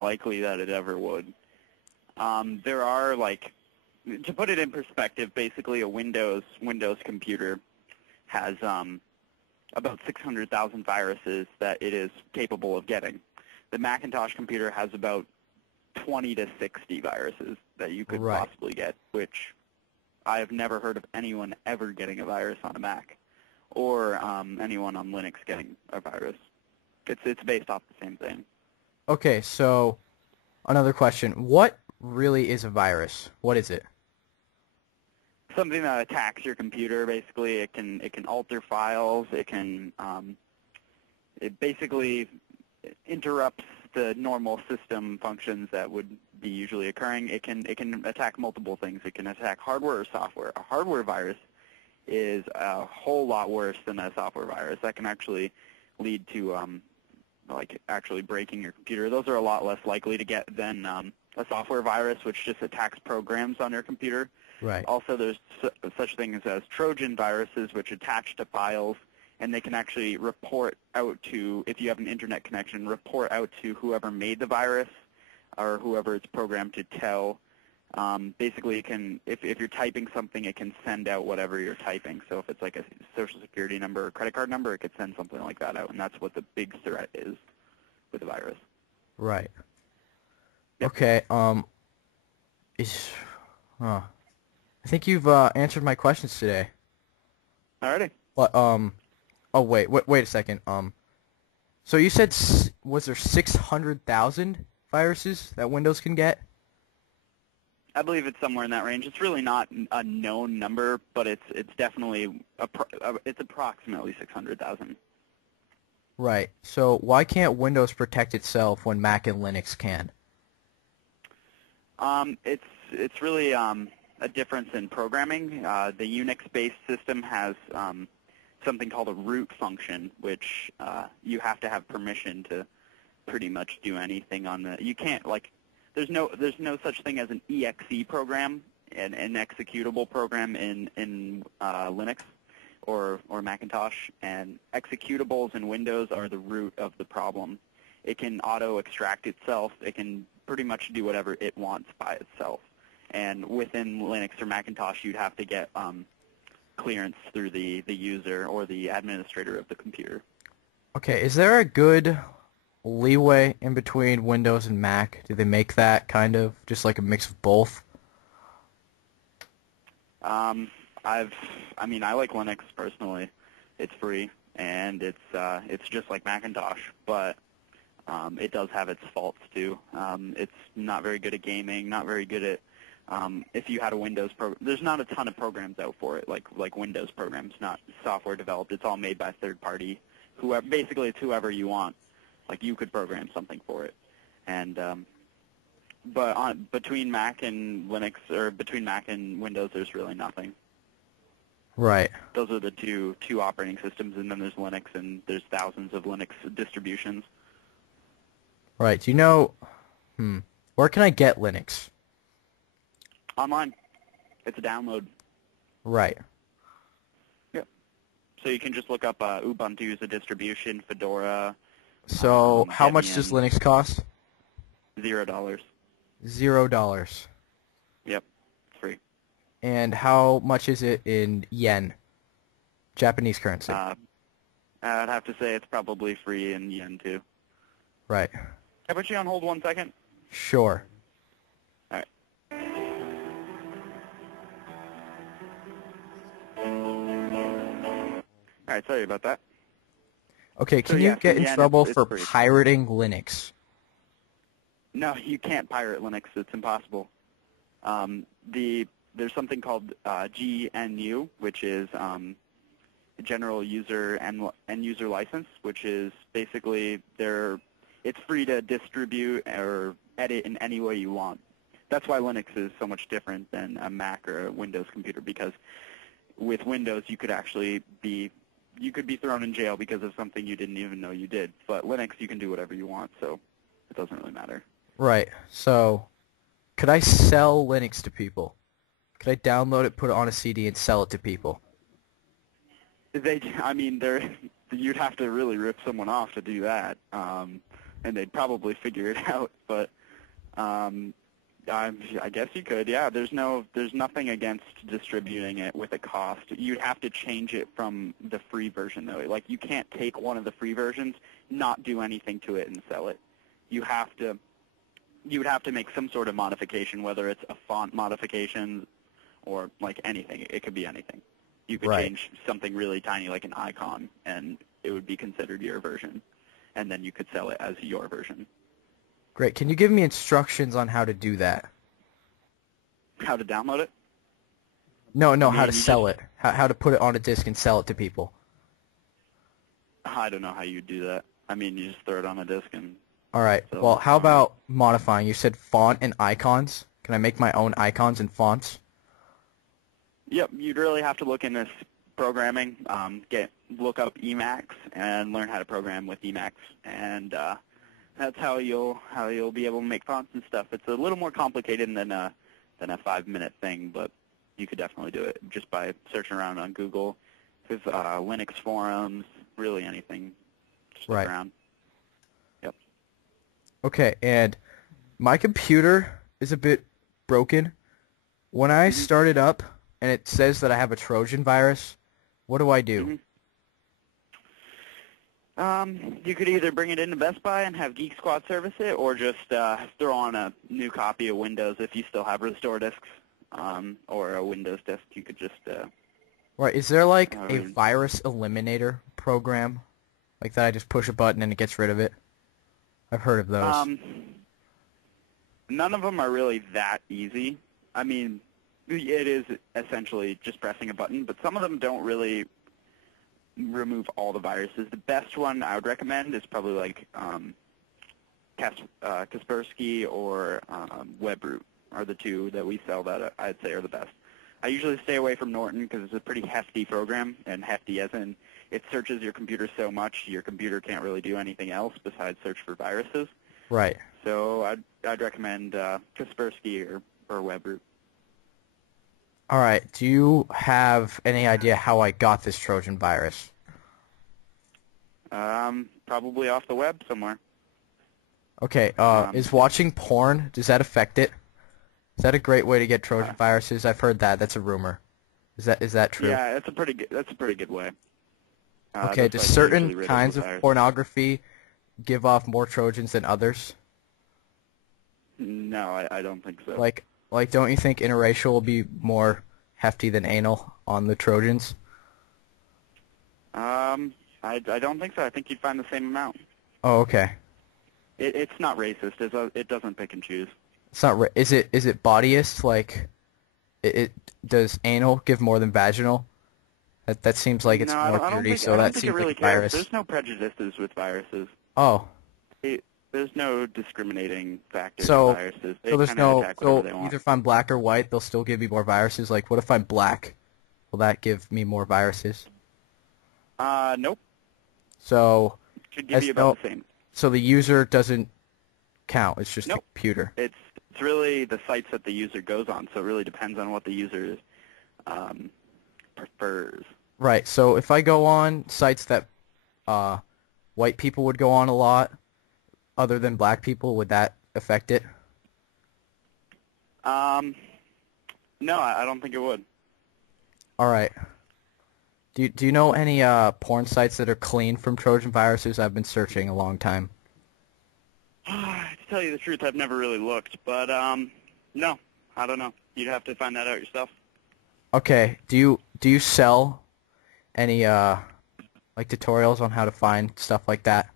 likely that it ever would. There are, like, to put it in perspective, basically a Windows computer has about 600,000 viruses that it is capable of getting. The Macintosh computer has about 20 to 60 viruses that you could Right. possibly get, which I have never heard of anyone ever getting a virus on a Mac, or anyone on Linux getting a virus. It's based off the same thing. Okay, so another question. What really is a virus? What is it? Something that attacks your computer. Basically, it can alter files. It basically interrupts the normal system functions that would be usually occurring. It can attack multiple things. It can attack hardware or software. A hardware virus is a whole lot worse than a software virus. That can actually lead to like actually breaking your computer. Those are a lot less likely to get than a software virus, which just attacks programs on your computer. Right. Also, there's such things as Trojan viruses, which attach to files, and they can actually report out to, if you have an internet connection, report out to whoever made the virus or whoever it's programmed to tell. Basically, it can, if you're typing something, it can send out whatever you're typing. So if it's like a social security number or credit card number, it could send something like that out, and that's what the big threat is with the virus. Right. Yep. Okay, I think you've answered my questions today. Alrighty. But oh wait a second. So you said was there 600,000 viruses that Windows can get? I believe it's somewhere in that range. It's really not a known number, but it's definitely it's approximately 600,000. Right. So why can't Windows protect itself when Mac and Linux can? It's really a difference in programming. The Unix-based system has something called a root function, which you have to have permission to pretty much do anything on the. You can't like. There's no such thing as an exe program, an executable program in Linux or Macintosh, and executables in Windows are the root of the problem. It can auto-extract itself. It can pretty much do whatever it wants by itself. And within Linux or Macintosh, you'd have to get clearance through the user or the administrator of the computer. Okay, is there a good leeway in between Windows and Mac? Do they make that kind of just like a mix of both? I like Linux personally. It's free and it's just like Macintosh, but it does have its faults too. It's not very good at gaming, not very good at if you had a Windows program. There's not a ton of programs out for it, like Windows programs, not software developed. It's all made by third party. Basically, it's whoever you want. Like you could program something for it, and but between Mac and Linux or between Mac and Windows, there's really nothing. Right. Those are the two operating systems, and then there's Linux, and there's thousands of Linux distributions. Right. Do you know? Where can I get Linux? Online. It's a download. Right. Yep. So you can just look up Ubuntu as a distribution, Fedora. So how much does Debian. Linux cost? $0. $0. Yep. It's free. And how much is it in yen? Japanese currency. I'd have to say it's probably free in yen too. Right. Can I put you on hold 1 second? Sure. All right. All right, sorry about that. Okay, So, can yeah, you get in yen, trouble it's for free. pirating Linux? No, you can't pirate Linux. It's impossible. There's something called GNU, which is General User and End User License, which is basically it's free to distribute or edit in any way you want. That's why Linux is so much different than a Mac or a Windows computer, because with Windows you could be thrown in jail because of something you didn't even know you did. But Linux, you can do whatever you want, so it doesn't really matter. Right. So, could I sell Linux to people? Could I download it, put it on a CD, and sell it to people? You'd have to really rip someone off to do that. and they'd probably figure it out. But I guess you could. Yeah, there's nothing against distributing it with a cost. You'd have to change it from the free version though. Like you can't take one of the free versions, not do anything to it, and sell it. You would have to make some sort of modification, whether it's a font modification or like anything. It could be anything. You could Right. change something really tiny like an icon, and it would be considered your version, and then you could sell it as your version. Great. Can you give me instructions on how to do that? How to download it? No, I how mean, to sell it. How to put it on a disc and sell it to people. I don't know how you do that. I mean, you just throw it on a disk and... All right. So, Well, how about modifying? You said font and icons. Can I make my own icons and fonts? Yep, you'd really have to look into programming, look up Emacs and learn how to program with Emacs, and that's how you'll be able to make fonts and stuff. It's a little more complicated than a 5-minute thing, but you could definitely do it just by searching around on Google. There's Linux forums, really anything. Just look Right. around. Yep. Okay, and my computer is a bit broken. When I start it up and it says that I have a Trojan virus, what do I do? You could either bring it into Best Buy and have Geek Squad service it, or just throw on a new copy of Windows if you still have restore disks, or a Windows disk. You could just Right, is there like a really- virus eliminator program? Like that I just push a button and it gets rid of it? I've heard of those. None of them are really that easy. I mean, it is essentially just pressing a button, but some of them don't really remove all the viruses. The best one I would recommend is probably like Kaspersky or WebRoot are the two that we sell that I'd say are the best. I usually stay away from Norton because it's a pretty hefty program, and hefty as in it searches your computer so much your computer can't really do anything else besides search for viruses. Right. So I'd recommend Kaspersky or WebRoot. All right, do you have any idea how I got this Trojan virus? Probably off the web somewhere. Okay, is watching porn, does that affect it? Is that a great way to get Trojan viruses? I've heard that. That's a rumor. Is that true? Yeah, that's a pretty good way. Okay, those does sites are certain usually riddled kinds with of viruses. pornography give off more Trojans than others? No, I don't think so. Like don't you think interracial will be more hefty than anal on the Trojans? I don't think so. I think you'd find the same amount. Oh, okay. It's not racist. It doesn't pick and choose. It's not. Is it bodyist? Like, it does anal give more than vaginal? That seems like it's No, more I don't dirty. think, So I don't that think seems it really like a cares. virus. There's no prejudices with viruses. Oh, There's no discriminating factors So- with viruses. They so there's kinda no. attack whatever So they want. either if I'm black or white, they'll still give me more viruses. Like, what if I'm black? Will that give me more viruses? Nope. So Should give you about the same. So the user doesn't count. It's just the Nope. computer. It's really the sites that the user goes on, so it really depends on what the user prefers. Right. So if I go on sites that white people would go on a lot, other than black people, would that affect it? No, I don't think it would. All right. Do you know any porn sites that are clean from Trojan viruses? I've been searching a long time. To tell you the truth, I've never really looked, but no, I don't know. You'd have to find that out yourself. Okay. Do you sell any like tutorials on how to find stuff like that?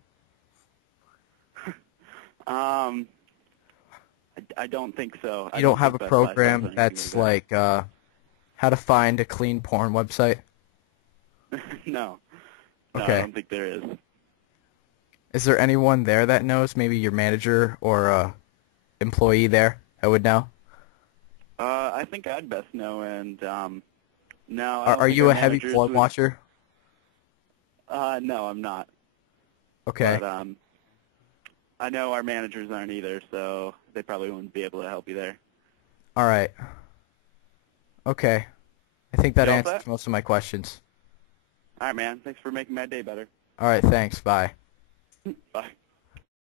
I don't think so. I You don't have a think Best Buy sells program anything that's like like how to find a clean porn website? that. No. No, Okay. I don't think there is. Is there anyone there that knows? Maybe your manager or employee there that would know? I think I'd best know, and no. I don't Are think you our a heavy managers porn would- watcher? No, I'm not. Okay. But I know our managers aren't either, so they probably wouldn't be able to help you there. All right. Okay. I think that You all answers set? most of my questions. All right, man. Thanks for making my day better. All right, thanks. Bye. Bye.